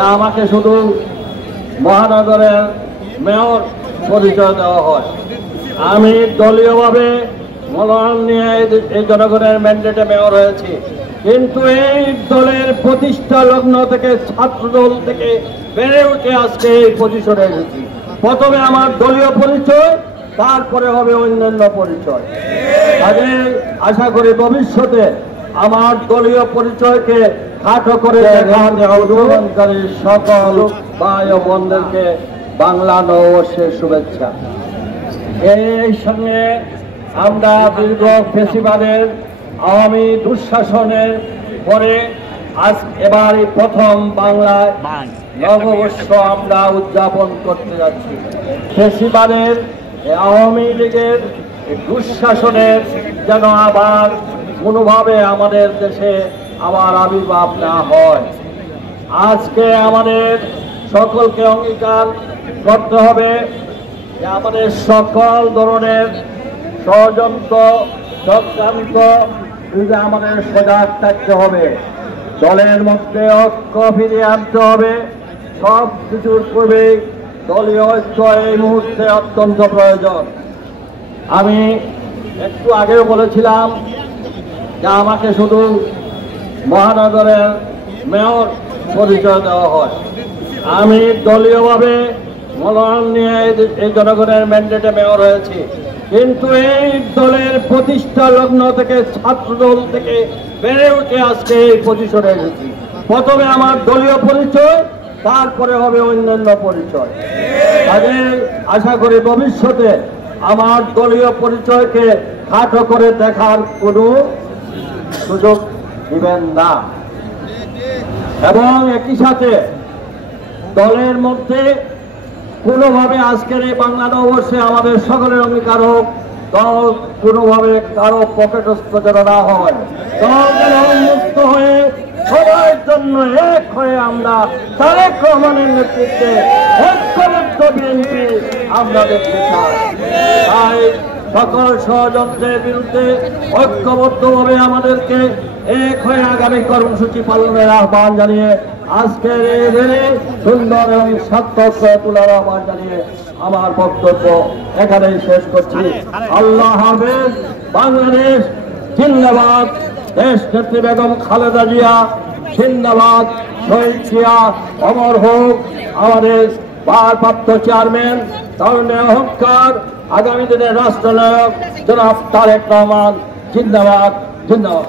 যে আমাকে শুধু মহানগরের মেয়র পরিচয় দেওয়া হয়। আমি দলীয়ভাবে মনোনয়ন নিয়ে এই জনগণের ম্যান্ডেটে মেয়র হয়েছি, কিন্তু এই দলের প্রতিষ্ঠা লগ্ন থেকে ছাত্র দল থেকে বেড়ে উঠে আজকে এই পজিশনে এসেছি। প্রথমে আমার দলীয় পরিচয়, তারপরে হবে অন্যান্য পরিচয়। আগে আশা করি ভবিষ্যতে আমার দলীয় পরিচয়কে খাটো করে আন্দোলনকারী সকল ভাই ও বোনদেরকে বাংলা নববর্ষের শুভেচ্ছা। এই সঙ্গে আমরা দীর্ঘ ফেসিবাদের আওয়ামী দুঃশাসনের পরে এবারই প্রথম বাংলায় নববর্ষ আমরা উদযাপন করতে যাচ্ছি। ফেসিবাদের আওয়ামী লীগের দুঃশাসনের যেন আবার কোনোভাবে আমাদের দেশে আবার আবির্ভাব না হয়। আজকে আমাদের সকলকে অঙ্গীকার করতে হবে যে আমাদের সকল ধরনের ষড়যন্ত্র চক্রান্ত আমাদের সজাগ থাকতে হবে। দলের মধ্যে ঐক্য ফিরিয়ে আনতে হবে। সব কিছুর পূর্বে দলীয় ঐক্য এই মুহূর্তে অত্যন্ত প্রয়োজন। আমি একটু আগেও বলেছিলাম যে আমাকে শুধু মহানগরের মেয়র পরিচয় দেওয়া হয়। আমি দলীয়ভাবে মনোনয়ন নিয়ে এই জনগণের ম্যান্ডেটে মেয়র হয়েছি, কিন্তু এই দলের প্রতিষ্ঠা লগ্ন থেকে ছাত্র দল থেকে বেড়ে উঠে আজকে এই পজিশনে এসেছি। প্রথমে আমার দলীয় পরিচয়, তারপরে হবে অন্যান্য পরিচয়। আগে আশা করি ভবিষ্যতে আমার দলীয় পরিচয়কে খাটো করে দেখার কোনো সুযোগ দিবেন না। এবং একই সাথে দলের মধ্যে কোনোভাবে আজকের এই বাংলা নববর্ষে আমাদের সকলের অঙ্গীকার হোক, দল কোনোভাবে কারো পকেটস্থ যেন না হয়। দল যেন মুক্ত হয়ে সবার জন্য এক হয়ে আমরা তারেক রহমানের নেতৃত্বে ঐক্যবদ্ধ বিএনপি আমরা দেখতে চাই। তাই সকল ষড়যন্ত্রের বিরুদ্ধে ঐক্যবদ্ধভাবে আমাদেরকে এক হয়ে আগামী কর্মসূচি পালনের আহ্বান জানিয়ে আজকের এই দিনে সুন্দর এবং সার্থক করে তোলার আহ্বান জানিয়ে আমার বক্তব্য এখানেই শেষ করছি। আল্লাহ হাফেজ। বাংলাদেশ জিন্দাবাদ। দেশ নেত্রী বেগম খালেদা জিয়া জিন্দাবাদ। শহীদ জিয়া অমর হোক। আমাদের ভারপ্রাপ্ত চেয়ারম্যান তরুণের অহংকার আগামী দিনের রাষ্ট্রনায়ক জনাব তারেক রহমান জিন্দাবাদ। জিন্দাবাদ।